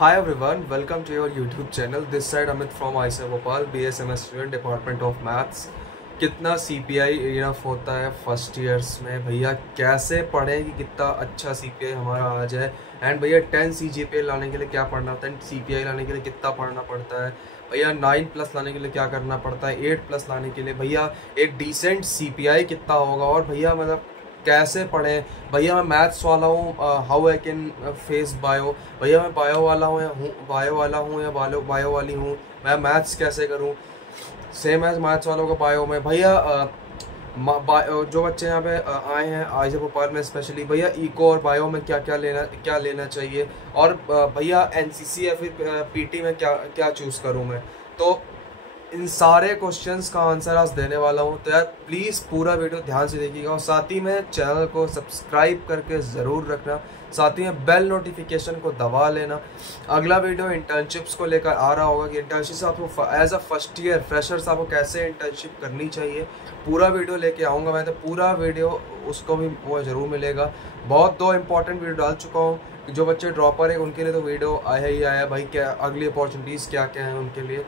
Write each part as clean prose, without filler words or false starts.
Hi everyone, welcome to your YouTube channel. This side Amit from ICA Bhopal, BSMS student, Department of Maths. कितना CPI enough होता है first years में भैया, कैसे पढ़ें कि कितना अच्छा CPI हमारा आ जाए। एंड भैया 10 CGPA लाने के लिए क्या पढ़ना होता है, 10 CPI लाने के लिए कितना पढ़ना पड़ता है भैया, 9+ लाने के लिए क्या करना पड़ता है, 8+ लाने के लिए भैया एक डिसेंट CPI कितना होगा, और भैया मतलब कैसे पढ़ें भैया। मैं मैथ्स वाला हूँ, how I can face bio भैया, मैं बायो वाला हूँ या बायो वाली हूँ, मैं मैथ्स कैसे करूँ सेम एज मैथ्स वालों का बायो में भैया। जो बच्चे यहाँ पे आए हैं आईजे भोपाल में स्पेशली भैया, इको और बायो में क्या लेना चाहिए, और भैया एनसीसी या फिर पीटी में क्या चूज़ करूँ मैं। तो इन सारे क्वेश्चंस का आंसर आज देने वाला हूँ, तो यार प्लीज़ पूरा वीडियो ध्यान से देखिएगा, और साथ ही में चैनल को सब्सक्राइब करके ज़रूर रखना, साथ ही में बेल नोटिफिकेशन को दबा लेना। अगला वीडियो इंटर्नशिप्स को लेकर आ रहा होगा कि इंटर्नशिप आपको as a first year freshers आपको कैसे इंटर्नशिप करनी चाहिए, पूरा वीडियो लेके आऊँगा मैं। तो पूरा वीडियो उसको भी वो ज़रूर मिलेगा। बहुत 2 इंपॉर्टेंट वीडियो डाल चुका हूँ, जो बच्चे ड्रॉपर है उनके लिए तो वीडियो आया ही आया भाई, क्या अगली अपॉर्चुनिटीज़ क्या क्या हैं उनके लिए।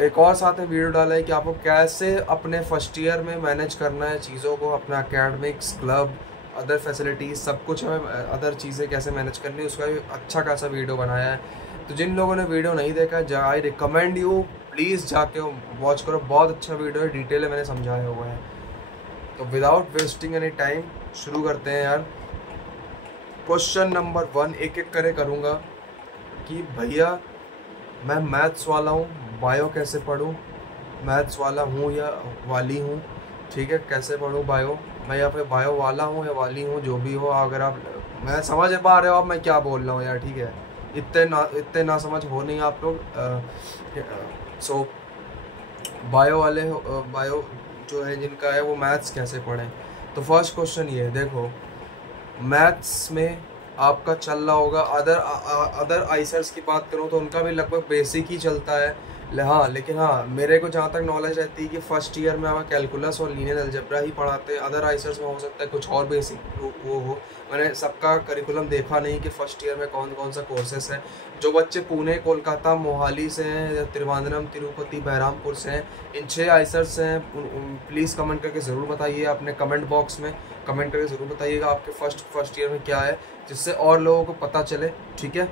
एक और साथ में वीडियो डाला है कि आपको कैसे अपने फर्स्ट ईयर में मैनेज करना है चीज़ों को, अपना एकेडमिक्स, क्लब, अदर फैसिलिटीज़, सब कुछ हमें अदर चीज़ें कैसे मैनेज करनी है, उसका भी अच्छा खासा वीडियो बनाया है। तो जिन लोगों ने वीडियो नहीं देखा है, आई रिकमेंड यू प्लीज़ जाके वॉच करो, बहुत अच्छा वीडियो है, डिटेल में मैंने समझाया हुआ है। तो विदाउट वेस्टिंग एनी टाइम शुरू करते हैं यार। क्वेश्चन नंबर 1 एक एक करे करूँगा कि भैया मैं मैथ्स वाला हूँ, बायो कैसे पढूं, मैथ्स वाला हूँ या वाली हूँ, ठीक है, कैसे पढूं बायो, मैं या फिर बायो वाला हूँ या वाली हूँ, जो भी हो। अगर आप मैं समझ पा रहे हो आप मैं क्या बोल रहा हूँ यार, ठीक है, इतने ना समझ हो नहीं आप लोग। सो बायो वाले बायो जो है जिनका है वो मैथ्स कैसे पढ़ें। तो फर्स्ट क्वेश्चन ये है, देखो मैथ्स में आपका चल रहा होगा, अदर आइसर्स की बात करूँ तो उनका भी लगभग बेसिक ही चलता है। हाँ, लेकिन हाँ मेरे को जहाँ तक नॉलेज रहती है कि फर्स्ट ईयर में आपका कैलकुलस और लीनियर अलजेब्रा ही पढ़ाते हैं। अदर आइसर्स में हो सकता है कुछ और बेसिक वो हो, मैंने सबका करिकुलम देखा नहीं कि फर्स्ट ईयर में कौन कौन सा कोर्सेस है। जो बच्चे पुणे, कोलकाता, मोहाली से हैं, त्रिवेंद्रम, तिरुपति, बहरामपुर से हैं, इन 6 आइसर्स हैं, प्लीज़ कमेंट करके ज़रूर बताइए, अपने कमेंट बॉक्स में कमेंट करके ज़रूर बताइएगा आपके फर्स्ट ईयर में क्या है, जिससे और लोगों को पता चले, ठीक है।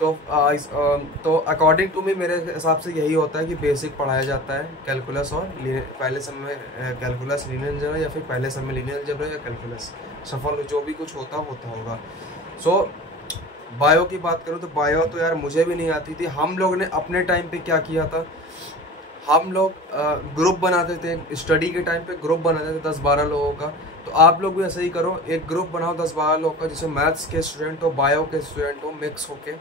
तो अकॉर्डिंग टू मी मेरे हिसाब से यही होता है कि बेसिक पढ़ाया जाता है, कैलकुलस और पहले समय में कैलकुलस, लीनियर अलजेब्रा, या फिर पहले समय में लीनियर अलजेब्रा या कैलकुलस, सफल जो भी कुछ होता होगा। सो बायो की बात करूँ तो बायो तो यार मुझे भी नहीं आती थी। हम लोग ने अपने टाइम पे क्या किया था, हम लोग ग्रुप बनाते थे, स्टडी के टाइम पे ग्रुप बनाते थे 10-12 लोगों का। तो आप लोग भी ऐसे ही करो, एक ग्रुप बनाओ 10-12 लोगों का, जिसमें मैथ्स के स्टूडेंट हो, बायो के स्टूडेंट हो, मिक्स होके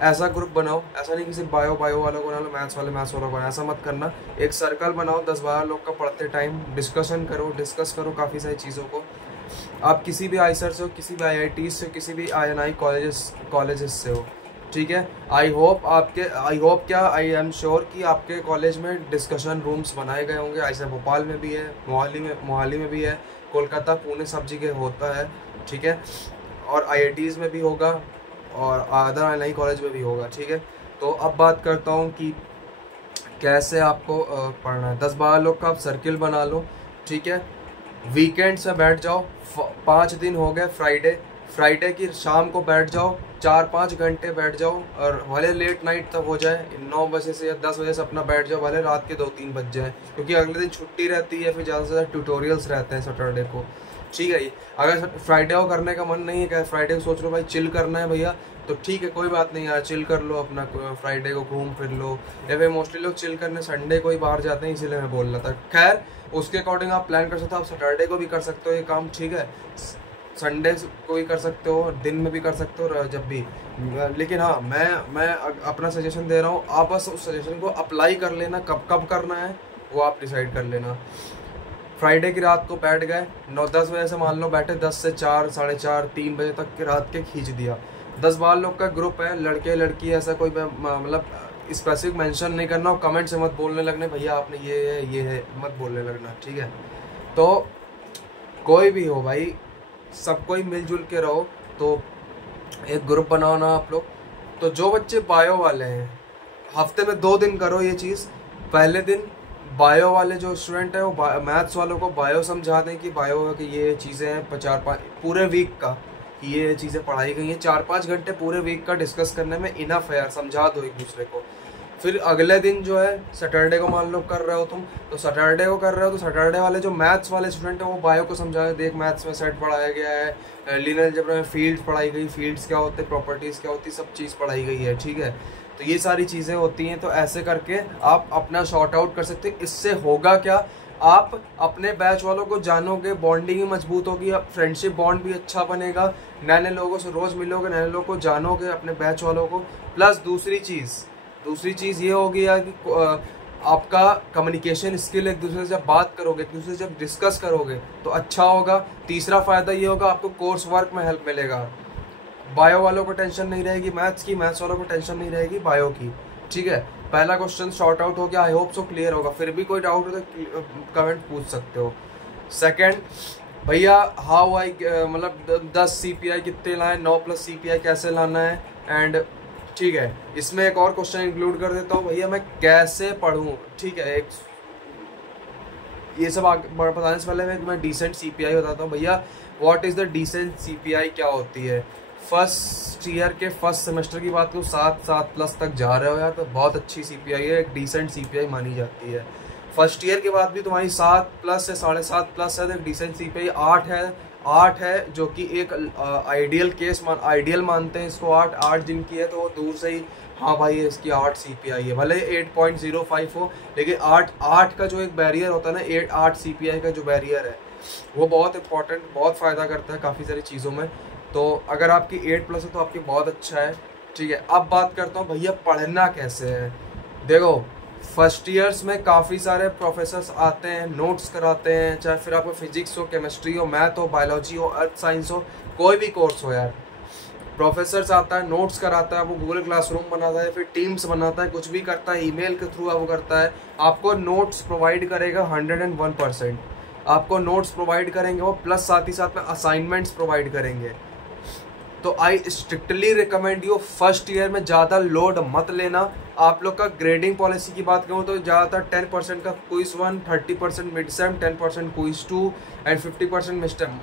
ऐसा ग्रुप बनाओ। ऐसा नहीं कि सिर्फ बायो वालों को बना लो, मैथ्स वालों को बना, ऐसा मत करना। एक सर्कल बनाओ 10-12 लोग का, पढ़ते टाइम डिस्कस करो काफ़ी सारी चीज़ों को। आप किसी भी आईसर से हो, किसी भी IIT से हो, किसी भी INI कॉलेजेस से हो, ठीक है। आई एम श्योर कि आपके कॉलेज में डिस्कशन रूम्स बनाए गए होंगे। ऐसे भोपाल में भी है, मोहाली में भी है, कोलकाता, पुणे, सब जगह होता है, ठीक है, और IITs में भी होगा और अदर INI कॉलेज में भी होगा, ठीक है। तो अब बात करता हूँ कि कैसे आपको पढ़ना है। 10-12 लोग का आप सर्किल बना लो, ठीक है। वीकेंड से बैठ जाओ, 5 दिन हो गए, फ्राइडे की शाम को बैठ जाओ, 4-5 घंटे बैठ जाओ, और भले लेट नाइट तक हो जाए, 9 बजे से या 10 बजे से अपना बैठ जाओ, भले रात के 2-3 बज जाए, क्योंकि अगले दिन छुट्टी रहती है, फिर ज़्यादा से ज़्यादा ट्यूटोरियल्स रहते हैं सैटरडे को, ठीक है। अगर फ्राइडे को करने का मन नहीं है, क्या फ्राइडे को सोच लो भाई चिल करना है भैया, तो ठीक है, कोई बात नहीं यार, चिल कर लो अपना, फ्राइडे को घूम फिर लो। या फिर मोस्टली लोग चिल करने संडे को ही बाहर जाते हैं, इसीलिए मैं बोल रहा था। खैर उसके अकॉर्डिंग आप प्लान कर सकते हो, आप सैटरडे को भी कर सकते हो ये काम, ठीक है, संडे को भी कर सकते हो, दिन में भी कर सकते हो, जब भी। लेकिन हाँ मैं अपना सजेशन दे रहा हूँ, आप बस उस सजेशन को अप्लाई कर लेना, कब करना है वो आप डिसाइड कर लेना। फ्राइडे की रात को बैठ गए, 9-10 बजे से मान लो बैठे, 10 से 4, 4:30, 3 बजे तक की रात के खींच दिया। 10-12 लोग का ग्रुप है, लड़के लड़की, ऐसा कोई मतलब स्पेसिफिक मेंशन नहीं करना, और कमेंट से मत बोलने लगने भैया आपने ये है मत बोलने लगना, ठीक है। तो कोई भी हो भाई, सब कोई मिलजुल के रहो। तो एक ग्रुप बनाओ ना आप लोग, तो जो बच्चे बायो वाले हैं, हफ्ते में 2 दिन करो ये चीज़। पहले दिन बायो वाले जो स्टूडेंट है वो मैथ्स वालों को बायो समझा दें कि बायो की ये चीज़ें हैं, 4-5 पूरे वीक का ये चीज़ें पढ़ाई गई हैं, 4-5 घंटे पूरे वीक का डिस्कस करने में इनफ है यार, समझा दो एक दूसरे को। फिर अगले दिन जो है सैटरडे को मान लो कर रहे हो तुम, तो सैटरडे को कर रहे हो तो सैटरडे वाले जो मैथ्स वाले स्टूडेंट हैं वो बायो को समझा देख मैथ्स में सेट पढ़ाया गया है, लीनियर अलजेब्रा में फील्ड पढ़ाई गई, फील्ड्स क्या होते हैं, प्रॉपर्टीज़ क्या होती है, सब चीज़ पढ़ाई गई है, ठीक है। तो ये सारी चीज़ें होती हैं, तो ऐसे करके आप अपना शॉर्ट आउट कर सकते हैं। इससे होगा क्या, आप अपने बैच वालों को जानोगे, बॉन्डिंग भी मजबूत होगी, फ्रेंडशिप बॉन्ड भी अच्छा बनेगा, नए नए लोगों से रोज़ मिलोगे, नए लोगों को जानोगे अपने बैच वालों को। प्लस दूसरी चीज़ ये होगी यार कि आपका कम्युनिकेशन स्किल, एक दूसरे से जब बात करोगे, एक दूसरे से जब डिस्कस करोगे तो अच्छा होगा। तीसरा फ़ायदा ये होगा आपको कोर्स वर्क में हेल्प मिलेगा। बायो वालों को टेंशन नहीं रहेगी मैथ्स की, मैथ्स वालों को टेंशन नहीं रहेगी बायो की, ठीक है। पहला क्वेश्चन शॉर्ट आउट हो गया, आई होप सो क्लियर होगा। फिर भी कोई डाउट हो तो कमेंट पूछ सकते हो। सेकंड, भैया हाउ आई मतलब 10 CPI कितने लाए, 9+ CPI कैसे लाना है, एंड ठीक है इसमें एक और क्वेश्चन इंक्लूड कर देता हूँ, भैया मैं कैसे पढ़ूँ, ठीक है। एक ये सब बताने से पहले मैं डिसेंट CPI बताता हूँ। भैया what is the decent CPI क्या होती है। फर्स्ट ईयर के फर्स्ट सेमेस्टर की बात करूँ, 7+ तक जा रहे हो यार तो बहुत अच्छी CPI है, एक डिसेंट CPI मानी जाती है। फर्स्ट ईयर के बाद भी तुम्हारी 7+ से 7.5+ है तो एक डिसेंट CPI 8 है जो कि एक आइडियल केस आइडियल मानते हैं इसको। 8 जिनकी है तो वो दूर से ही हाँ भाई इसकी 8 CPI है, भले 8.05 हो, लेकिन 8 का जो एक बैरियर होता है ना, 8 CPI का जो बैरियर है वो बहुत इंपॉर्टेंट, बहुत फ़ायदा करता है काफ़ी सारी चीज़ों में। तो अगर आपकी 8+ है तो आपकी बहुत अच्छा है, ठीक है। अब बात करता हूँ भैया पढ़ना कैसे है। देखो फर्स्ट ईयर्स में काफ़ी सारे प्रोफेसर्स आते हैं, नोट्स कराते हैं, चाहे फिर आपको फिजिक्स हो, केमिस्ट्री हो, मैथ हो, बायोलॉजी हो, अर्थ साइंस हो, कोई भी कोर्स हो यार, प्रोफेसर्स आता है, नोट्स कराता है, वो गूगल क्लासरूम बनाता है, फिर टीम्स बनाता है, कुछ भी करता है, ईमेल के थ्रू वो करता है, आपको नोट्स प्रोवाइड करेगा 101%। आपको नोट्स प्रोवाइड करेंगे वो, प्लस साथ ही साथ में असाइनमेंट्स प्रोवाइड करेंगे। तो आई strictly recommend you first year में ज़्यादा लोड मत लेना। आप लोग का ग्रेडिंग पॉलिसी की बात करूँ तो ज़्यादातर 10% का quiz 1, 30% mid sem, 10% quiz 2 and 50% mid sem,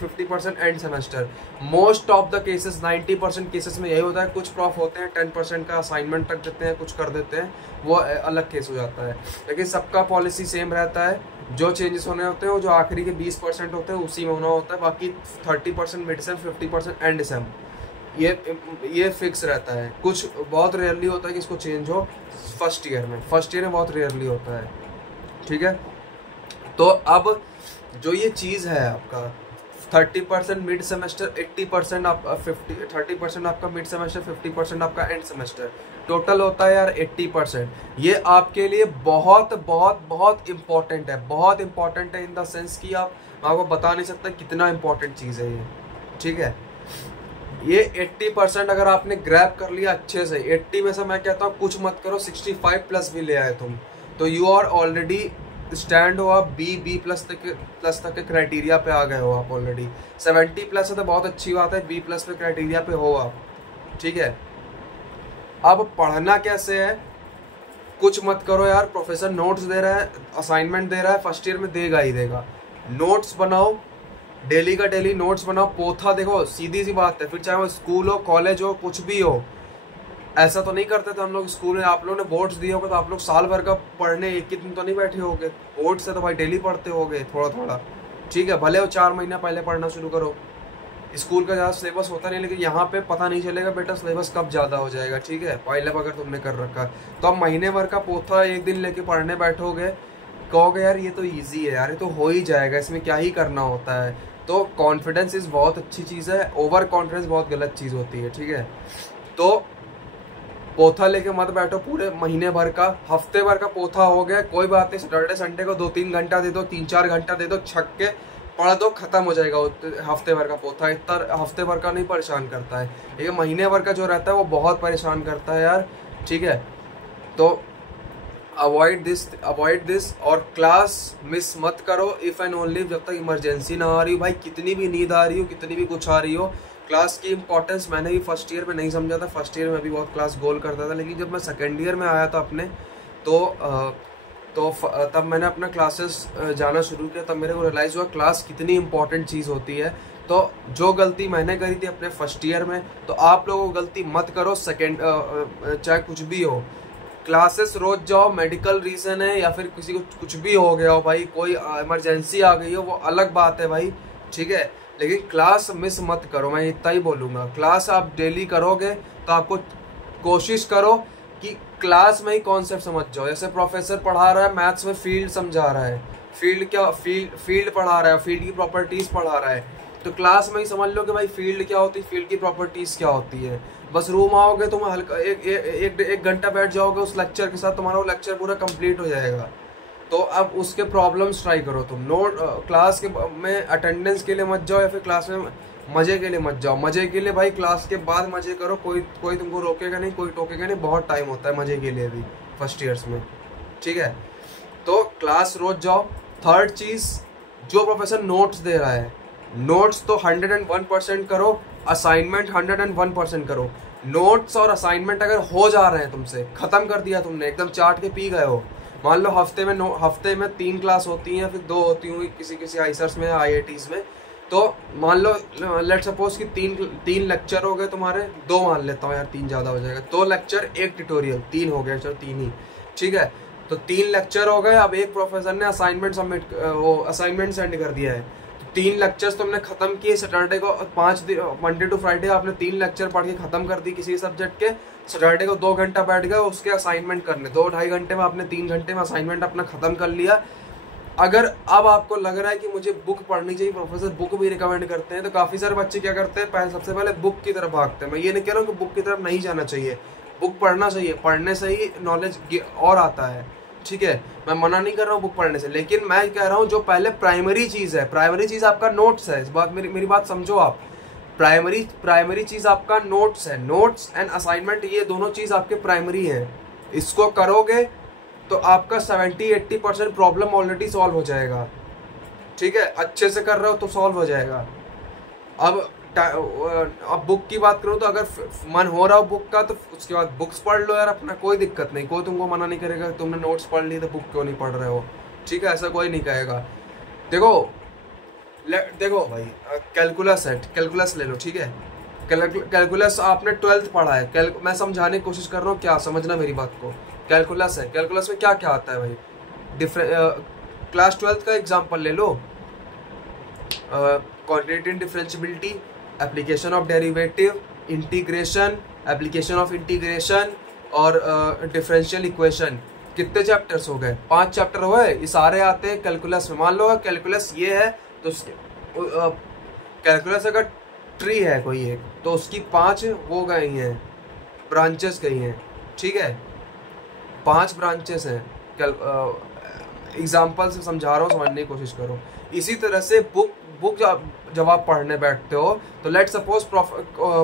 50% end semester. Most of the cases 90% cases में यही होता है। कुछ प्रॉफ होते हैं 10% का असाइनमेंट तक देते हैं, कुछ कर देते हैं, वो अलग केस हो जाता है, लेकिन सबका पॉलिसी सेम रहता है। जो चेंजेस होने होते हैं वो जो आखिरी के 20% होते हैं उसी में होना होता है, बाकी 30% मिड सेम, 50% एंड सेम, ये फिक्स रहता है। कुछ बहुत रेयरली होता है कि इसको चेंज हो फर्स्ट ईयर में बहुत रेयरली होता है, ठीक है। तो अब जो ये चीज़ है आपका 30% मिड सेमेस्टर, 80% आप 30% आपका मिड सेमेस्टर, 50% आपका एंड सेमेस्टर, टोटल होता है यार 80%। ये आपके लिए बहुत बहुत बहुत इम्पॉर्टेंट है, बहुत इम्पॉर्टेंट है इन द सेंस कि आपको बता नहीं सकता कितना इम्पॉर्टेंट चीज़ है ये, ठीक है। ये 80% अगर आपने ग्रैब कर लिया अच्छे से, 80 में से मैं कहता हूँ कुछ मत करो, 65+ भी ले आए तुम, तो यू आर ऑलरेडी स्टैंड हो आप B+ तक के क्राइटेरिया पे आ गए हो आप ऑलरेडी। 70+ है तो बहुत अच्छी बात है, B+ पे क्राइटेरिया पे हो आप, ठीक है। अब पढ़ना कैसे है, कुछ मत करो यार, प्रोफेसर नोट्स दे रहा है, असाइनमेंट दे रहा है, फर्स्ट ईयर में देगा ही देगा। नोट्स बनाओ, डेली का डेली नोट्स बनाओ। पोथा देखो सीधी सी बात है, फिर चाहे वो स्कूल हो, कॉलेज हो, कुछ भी हो, ऐसा तो नहीं करते थे हम लोग स्कूल में। आप लोगों ने बोर्ड्स दिए होगा तो आप लोग साल भर का पढ़ने एक ही दिन तो नहीं बैठे होगे, बोर्ड से तो भाई डेली पढ़ते होगे थोड़ा थोड़ा, ठीक है। भले वो 4 महीना पहले पढ़ना शुरू करो, स्कूल का ज़्यादा सिलेबस होता नहीं, लेकिन यहाँ पे पता नहीं चलेगा बेटा सिलेबस कब ज़्यादा हो जाएगा, ठीक है। पहले अगर तुमने कर रखा तो अब महीने भर का पोथा एक दिन लेके पढ़ने बैठोगे, कहोगे यार ये तो ईजी है यार, ये तो हो ही जाएगा, इसमें क्या ही करना होता है। तो कॉन्फिडेंस इज़ बहुत अच्छी चीज़ है, ओवर कॉन्फिडेंस बहुत गलत चीज़ होती है, ठीक है। तो पोथा लेके मत बैठो पूरे महीने भर का, हफ्ते भर का पोथा हो गया कोई बात नहीं, सैटरडे संडे को 2-3 घंटा दे दो, 3-4 घंटा दे दो, छक के पढ़ दो, खत्म हो जाएगा हफ्ते भर का पोथा। इतना हफ्ते भर का नहीं परेशान करता है, लेकिन महीने भर का जो रहता है वो बहुत परेशान करता है यार, ठीक है। तो अवॉइड दिस और क्लास मिस मत करो इफ़ एंड ओनली जब तक इमरजेंसी ना आ रही हो। भाई कितनी भी नींद आ रही हो, कितनी भी कुछ आ रही हो, क्लास की इंपॉर्टेंस मैंने भी फर्स्ट ईयर में नहीं समझा था। फर्स्ट ईयर में भी बहुत क्लास गोल करता था, लेकिन जब मैं सेकेंड ईयर में आया था अपने तब मैंने अपना क्लासेस जाना शुरू किया, तब मेरे को रियलाइज़ हुआ क्लास कितनी इंपॉर्टेंट चीज़ होती है। तो जो गलती मैंने करी थी अपने फर्स्ट ईयर में, तो आप लोगों को गलती मत करो सेकेंड, चाहे कुछ भी हो। क्लासेस रोज जाओ, मेडिकल रीज़न है या फिर किसी को कुछ भी हो गया हो भाई, कोई इमरजेंसी आ गई हो, वो अलग बात है भाई, ठीक है, लेकिन क्लास मिस मत करो। मैं इतना ही बोलूँगा, क्लास आप डेली करोगे तो आपको कोशिश करो कि क्लास में ही कॉन्सेप्ट समझ जाओ। जैसे प्रोफेसर पढ़ा रहा है मैथ्स में, फील्ड समझा रहा है, फील्ड पढ़ा रहा है, फील्ड की प्रॉपर्टीज़ पढ़ा रहा है, तो क्लास में ही समझ लो कि भाई फील्ड क्या होती है, फील्ड की प्रॉपर्टीज़ क्या होती है। बस रूम आओगे, तुम हल्का एक घंटा बैठ जाओगे उस लेक्चर के साथ, तुम्हारा वो लेक्चर पूरा कंप्लीट हो जाएगा। तो अब उसके प्रॉब्लम्स ट्राई करो तुम। नोट क्लास के में अटेंडेंस के लिए मत जाओ, या फिर क्लास में मज़े के लिए मत जाओ। मज़े के लिए भाई क्लास के बाद मज़े करो, कोई तुमको रोकेगा नहीं, कोई टोकेगा नहीं, बहुत टाइम होता है मज़े के लिए भी फर्स्ट ईयर्स में, ठीक है। तो क्लास रोज जाओ। थर्ड चीज़, जो प्रोफेसर नोट्स दे रहा है, नोट्स तो 101% करो, असाइनमेंट 101% करो। नोट्स और असाइनमेंट अगर हो जा रहे हैं तुमसे, ख़त्म कर दिया तुमने, एकदम चाट के पी गए हो, मान लो हफ्ते में 3 क्लास होती हैं, फिर 2 होती हुई किसी आईसर्स में, IITs में, तो मान लो लेट सपोज कि तीन लेक्चर हो गए तुम्हारे, 2 मान लेता हूँ यार, 3 ज़्यादा हो जाएगा, 2 लेक्चर 1 ट्यूटोरियल, 3 हो गए, चलो 3 ही, ठीक है। तो 3 लेक्चर हो गए। अब एक प्रोफेसर ने असाइनमेंट सेंड कर दिया है, 3 लेक्चर्स तुमने खत्म किए सैटरडे को, 5 दिन मंडे टू फ्राइडे आपने 3 लेक्चर पढ़ के खत्म कर दी किसी सब्जेक्ट के। सैटरडे को 2 घंटा बैठ गए उसके असाइनमेंट करने, 2-2.5 घंटे में आपने 3 घंटे में असाइनमेंट अपना खत्म कर लिया। अगर अब आपको लग रहा है कि मुझे बुक पढ़नी चाहिए, प्रोफेसर बुक भी रिकमेंड करते हैं, तो काफ़ी सारे बच्चे क्या करते हैं, सबसे पहले बुक की तरफ भागते हैं। मैं ये नहीं कह रहा हूँ कि बुक की तरफ नहीं जाना चाहिए, बुक पढ़ना चाहिए, पढ़ने से ही नॉलेज और आता है, ठीक है, मैं मना नहीं कर रहा हूँ बुक पढ़ने से, लेकिन मैं कह रहा हूँ जो पहले प्राइमरी चीज़ है, प्राइमरी चीज़ आपका नोट्स है। इस बात मेरी बात समझो आप, प्राइमरी चीज़ आपका नोट्स है। नोट्स एंड असाइनमेंट, ये दोनों चीज़ आपके प्राइमरी हैं। इसको करोगे तो आपका 70-80% प्रॉब्लम ऑलरेडी सॉल्व हो जाएगा, ठीक है, अच्छे से कर रहे हो तो सॉल्व हो जाएगा। अब बुक की बात करूँ तो अगर मन हो रहा हो बुक का, तो उसके बाद बुक्स पढ़ लो यार अपना, कोई दिक्कत नहीं, कोई तुमको मना नहीं करेगा तुमने नोट्स पढ़ ली तो बुक क्यों नहीं पढ़ रहे हो, ठीक है, ऐसा कोई नहीं कहेगा। देखो भाई, कैलकुलस है, कैलकुलस ले लो, ठीक है, कैलकुलस आपने 12th पढ़ा है, मैं समझाने की कोशिश कर रहा हूँ, क्या समझना मेरी बात को। कैलकुलस है, कैलकुलस में क्या क्या आता है भाई, क्लास 12th का एग्जाम्पल ले लो, quantitative differentiability, application of derivative, integration, application of integration और डिफरेंशियल इक्वेशन। कितने चैप्टर्स हो गए, 5 चैप्टर हो गए, ये सारे आते हैं कैलकुलस में। मान लो कैलकुलस ये है, तो कैलकुलस अगर ट्री है कोई एक, तो उसकी 5 वो गई हैं, ब्रांचेस गई हैं, ठीक है, 5 ब्रांचेस हैं। एग्जाम्पल से समझा रहा हूँ, समझने की कोशिश करो। इसी तरह से बुक जब आप पढ़ने बैठते हो, तो लेट सपोज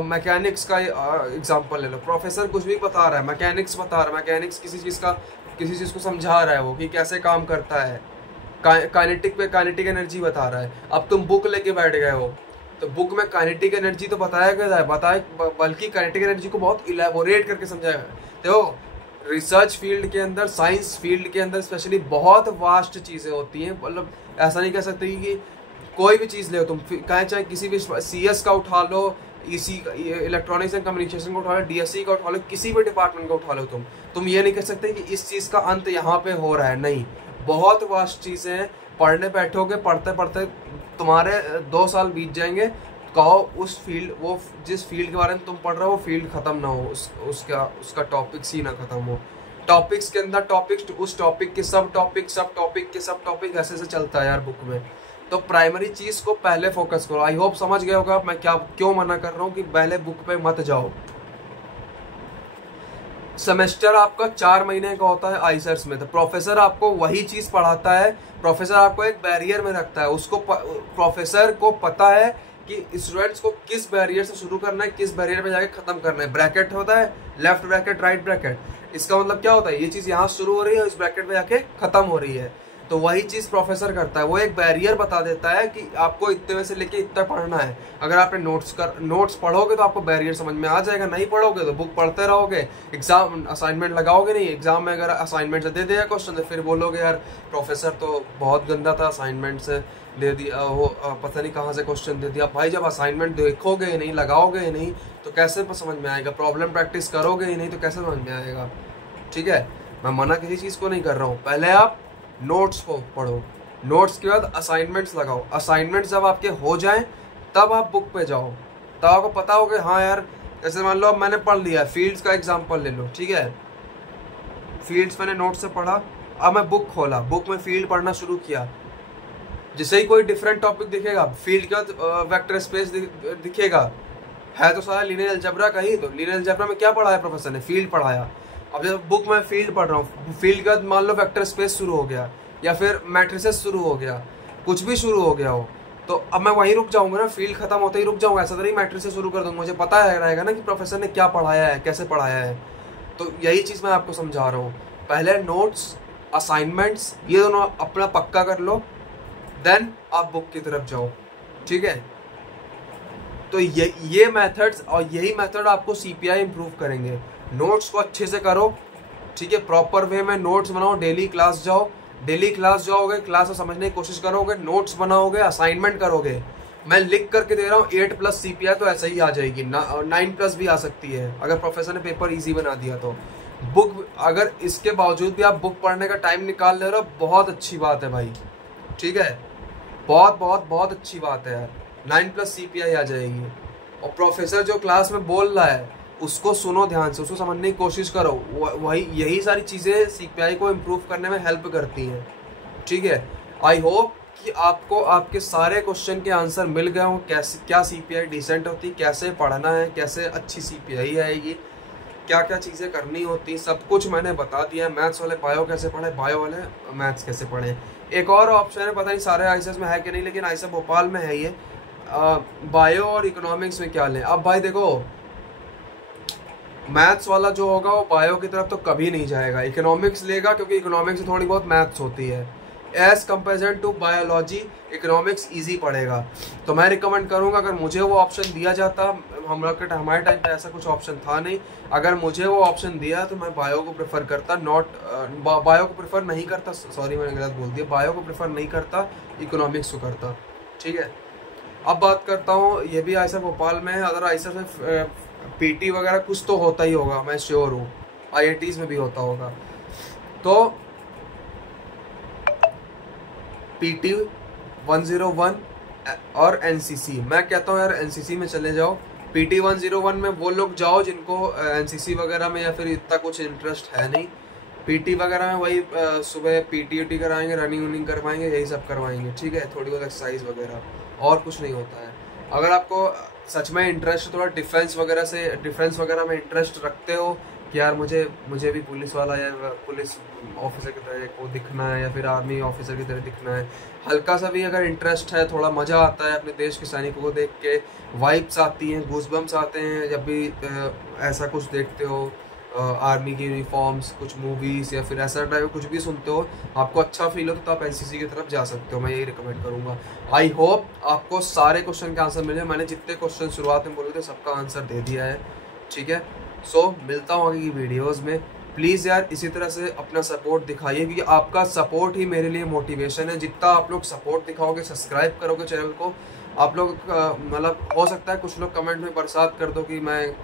मैकेनिक्स का एग्जांपल ले लो। प्रोफेसर कुछ भी बता रहा है, मैकेनिक्स बता रहा है, मैकेनिक्स किसी चीज़ को समझा रहा है, वो कि कैसे काम करता है, काइनेटिक एनर्जी बता रहा है। अब तुम बुक लेके बैठ गए हो, तो बुक में काइनेटिक एनर्जी तो बताया गया है, बल्कि काइनेटिक एनर्जी को बहुत इलेबोरेट करके समझाया गया। तो रिसर्च फील्ड के अंदर, साइंस फील्ड के अंदर स्पेशली बहुत वास्ट चीज़ें होती हैं। मतलब ऐसा नहीं कह सकते कि कोई भी चीज़ ले तुम, चाहे किसी भी CS का उठा लो, इलेक्ट्रॉनिक्स एंड कम्युनिकेशन को उठा लो, DSE का उठा लो, किसी भी डिपार्टमेंट का उठा लो, तुम ये नहीं कह सकते कि इस चीज़ का अंत यहाँ पे हो रहा है। नहीं, बहुत वास्ट चीज़ें हैं। पढ़ने बैठोगे, पढ़ते पढ़ते तुम्हारे 2 साल बीत जाएंगे, कहो उस फील्ड, वो जिस फील्ड के बारे में तुम पढ़ रहे हो वो फील्ड ख़त्म ना हो, उसका टॉपिक्स ही ना ख़त्म हो। टॉपिक्स के अंदर टॉपिक्स, उस टॉपिक के सब टॉपिक ऐसे से चलता है यार बुक में। तो प्राइमरी चीज़ को पहले फोकस करो। आई होप समझ गए होगा मैं क्यों मना कर रहा हूँ कि पहले बुक पे मत जाओ। सेमेस्टर आपका 4 महीने का होता है आईसर्स में, तो प्रोफेसर आपको वही चीज़ पढ़ाता है। प्रोफेसर आपको एक बैरियर में रखता है, उसको प्रोफेसर को पता है कि स्टूडेंट्स को किस बैरियर से शुरू करना है, किस बैरियर पे जाके खत्म करना है। ब्रैकेट होता है, लेफ्ट ब्रैकेट, राइट ब्रैकेट। इसका मतलब क्या होता है, ये चीज़ यहाँ शुरू हो रही है, इस ब्रैकेट में जाके खत्म हो रही है। तो वही चीज़ प्रोफेसर करता है, वो एक बैरियर बता देता है कि आपको इतने में से लेके इतना पढ़ना है। अगर आपने नोट्स पढ़ोगे तो आपको बैरियर समझ में आ जाएगा, नहीं पढ़ोगे तो बुक पढ़ते रहोगे, एग्जाम असाइनमेंट लगाओगे नहीं, एग्जाम में अगर असाइनमेंट से दे दिया क्वेश्चन तो फिर बोलोगे यार प्रोफेसर तो बहुत गंदा था, असाइनमेंट से दे दिया, वो पता नहीं कहाँ से क्वेश्चन दे दिया। भाई जब असाइनमेंट देखोगे ही नहीं, लगाओगे ही नहीं तो कैसे समझ में आएगा, प्रॉब्लम प्रैक्टिस करोगे ही नहीं तो कैसे समझ में आएगा। ठीक है, मैं मना किसी चीज़ को नहीं कर रहा हूँ, पहले आप नोट्स को पढ़ो, नोट्स के बाद असाइनमेंट्स लगाओ, असाइनमेंट्स जब आपके हो जाएं तब आप बुक पे जाओ, तब आपको पता हो कि हाँ यार, जैसे मान लो अब मैंने पढ़ लिया, फील्ड्स का एग्जांपल ले लो, ठीक है, फील्ड्स मैंने नोट से पढ़ा, अब मैं बुक खोला, बुक में फील्ड पढ़ना शुरू किया, जिससे ही कोई डिफरेंट टॉपिक दिखेगा, फील्ड का वेक्टर स्पेस दिखेगा, है तो सारा लीनियर अलजेब्रा का ही, तो लीनियर अलजेब्रा में क्या पढ़ाया प्रोफेसर ने, फील्ड पढ़ाया। अब जब बुक में फील्ड पढ़ रहा हूँ, फील्ड के बाद मान लो वेक्टर स्पेस शुरू हो गया या फिर मैट्रिसेस शुरू हो गया, कुछ भी शुरू हो गया हो, तो अब मैं वहीं रुक जाऊंगा ना, फील्ड खत्म होते ही रुक जाऊंगा, ऐसा तो नहीं मैट्रिसेस शुरू कर दूंगा, मुझे पता रहेगा ना कि प्रोफेसर ने क्या पढ़ाया है, कैसे पढ़ाया है। तो यही चीज़ मैं आपको समझा रहा हूँ, पहले नोट्स असाइनमेंट्स ये दोनों अपना पक्का कर लो, देन आप बुक की तरफ जाओ। ठीक है, तो ये मेथड्स और यही मेथड आपको सीपीआई इम्प्रूव करेंगे। नोट्स को अच्छे से करो, ठीक है, प्रॉपर वे में नोट्स बनाओ, डेली क्लास जाओ, डेली क्लास जाओगे, क्लास को समझने की कोशिश करोगे, नोट्स बनाओगे, असाइनमेंट करोगे। मैं लिख करके दे रहा हूँ 8+ सीपीआई तो ऐसा ही आ जाएगी, 9+ भी आ सकती है अगर प्रोफेसर ने पेपर इजी बना दिया तो। बुक अगर इसके बावजूद भी आप बुक पढ़ने का टाइम निकाल ले रहे हो, बहुत अच्छी बात है भाई, ठीक है, बहुत बहुत बहुत अच्छी बात है यार, 9+ सीपीआई आ जाएगी। और प्रोफेसर जो क्लास में बोल रहा है उसको सुनो ध्यान से, उसको समझने की कोशिश करो, वही यही सारी चीज़ें सीपीआई को इम्प्रूव करने में हेल्प करती हैं। ठीक है, आई होप कि आपको आपके सारे क्वेश्चन के आंसर मिल गए हों, कैसे क्या सीपीआई डिसेंट होती, कैसे पढ़ना है, कैसे अच्छी सीपीआई आएगी, क्या क्या चीज़ें करनी होती, सब कुछ मैंने बता दिया है। मैथ्स वाले बायो कैसे पढ़े, बायो वाले मैथ्स कैसे पढ़े। एक और ऑप्शन है, पता नहीं सारे आईसीएस में है कि नहीं, लेकिन आईसीएस भोपाल में है ये, बायो और इकोनॉमिक्स में क्या लें। अब भाई देखो, मैथ्स वाला जो होगा वो बायो की तरफ तो कभी नहीं जाएगा, इकोनॉमिक्स लेगा, क्योंकि इकोनॉमिक्स में थोड़ी बहुत मैथ्स होती है। As comparison to biology economics easy पड़ेगा। तो मैं रिकमेंड करूंगा, अगर मुझे वो ऑप्शन दिया जाता, हमारे टाइम पे ऐसा कुछ ऑप्शन था नहीं, अगर मुझे वो ऑप्शन दिया तो मैं बायो को प्रेफर करता, बायो को प्रेफर नहीं करता, सॉरी मैंने गलत बोल दिया, बायो को प्रेफर नहीं करता, इकोनॉमिक्स को करता। ठीक है, अब बात करता हूँ, ये भी आईसीएस भोपाल में है, अदर आईसीएस में पीटी वगैरह कुछ तो होता ही होगा, मैं श्योर हूँ, आईआईटीज में भी होता होगा। तो पीटी 101 और एनसीसी, मैं कहता हूँ यार एनसीसी में चले जाओ। पीटी 101 में वो लोग जाओ जिनको एनसीसी वगैरह में या फिर इतना कुछ इंटरेस्ट है नहीं। पीटी वगैरह में वही सुबह पीटी कराएंगे, रनिंग वनिंग करवाएंगे, यही सब करवाएंगे। ठीक है, थोड़ी बहुत एक्सरसाइज वगैरह, और कुछ नहीं होता है। अगर आपको सच में इंटरेस्ट, थोड़ा डिफेंस वगैरह में इंटरेस्ट रखते हो कि यार मुझे भी पुलिस वाला या पुलिस ऑफिसर की तरह को दिखना है, या फिर आर्मी ऑफिसर की तरह दिखना है, हल्का सा भी अगर इंटरेस्ट है, थोड़ा मज़ा आता है अपने देश के सैनिकों को देख के, वाइब्स आती हैं, गूज़बम्स आते हैं जब भी ऐसा कुछ देखते हो, आर्मी की यूनिफॉर्म्स, कुछ मूवीज़ या फिर ऐसा टाइप कुछ भी सुनते हो, आपको अच्छा फील हो तो आप एनसीसी की तरफ जा सकते हो, मैं यही रिकमेंड करूँगा। आई होप आपको सारे क्वेश्चन के आंसर मिले। मैंने जितने क्वेश्चन शुरुआत में बोले थे सबका आंसर दे दिया है। ठीक है, सो मिलता हूँ आगे की वीडियोज़ में। प्लीज़ यार इसी तरह से अपना सपोर्ट दिखाइए, क्योंकि आपका सपोर्ट ही मेरे लिए मोटिवेशन है। जितना आप लोग सपोर्ट दिखाओगे, सब्सक्राइब करोगे चैनल को, आप लोग मतलब हो सकता है कुछ लोग कमेंट में बरसात कर दो कि मैं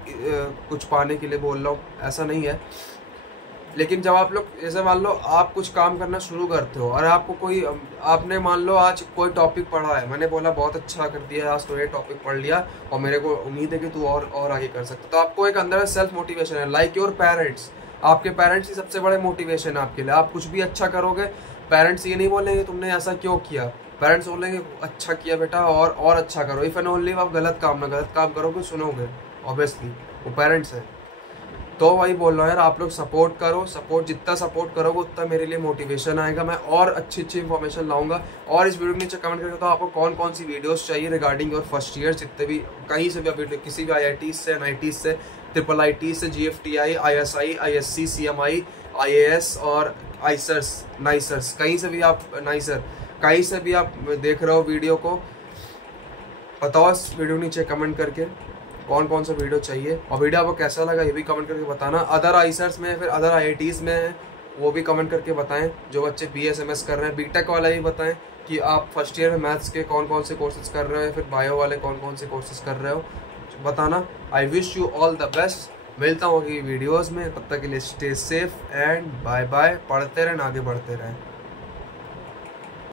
कुछ पाने के लिए बोल रहा हूँ, ऐसा नहीं है। लेकिन जब आप लोग जैसे मान लो आप कुछ काम करना शुरू करते हो और आपको आपने मान लो आज कोई टॉपिक पढ़ा है, मैंने बोला बहुत अच्छा कर दिया आज तो ये टॉपिक पढ़ लिया और मेरे को उम्मीद है कि तू और आगे कर सकता, तो आपको एक अंदर सेल्फ मोटिवेशन है। लाइक योर पेरेंट्स, आपके पेरेंट्स ही सबसे बड़े मोटिवेशन है आपके लिए। आप कुछ भी अच्छा करोगे, पेरेंट्स ये नहीं बोलेंगे तुमने ऐसा क्यों किया, पेरेंट्स बोलेंगे अच्छा किया बेटा और अच्छा करो। इफ एंड ओनली आप गलत काम करोगे, सुनोगे, ऑब्वियसली वो पेरेंट्स है। तो वही बोल रहा हूँ यार, आप लोग सपोर्ट करो, जितना सपोर्ट करोगे उतना मेरे लिए मोटिवेशन आएगा, मैं और अच्छी इन्फॉर्मेशन लाऊंगा। और इस वीडियो के नीचे कमेंट करके तो आपको कौन सी वीडियोस चाहिए रिगार्डिंग योर फर्स्ट ईयर, जितने भी कहीं से भी किसी भी IIT से, NIT से, IIT से, GFTI, ISI, ISC, CMI, IAS और आइसर्स, नाइसर्स, कहीं से भी आप नाइसर, कहीं से भी आप देख रहे हो वीडियो को, बताओ इस वीडियो नीचे कमेंट करके कौन कौन सा वीडियो चाहिए, और वीडियो आपको कैसा लगा ये भी कमेंट करके बताना। अदर आइसर्स में फिर अदर IITs में है वो भी कमेंट करके बताएं। जो बच्चे BSMS कर रहे हैं, बीटेक वाला भी बताएं कि आप फर्स्ट ईयर में मैथ्स के कौन कौन से कोर्सेज कर रहे हो, फिर बायो वाले कौन कौन से कोर्सेज कर रहे हो, बताना। I wish you all the best. मिलता हूँ अगली वीडियोज़ में, तब तक के लिए stay safe and bye bye. पढ़ते रहें, आगे बढ़ते रहें।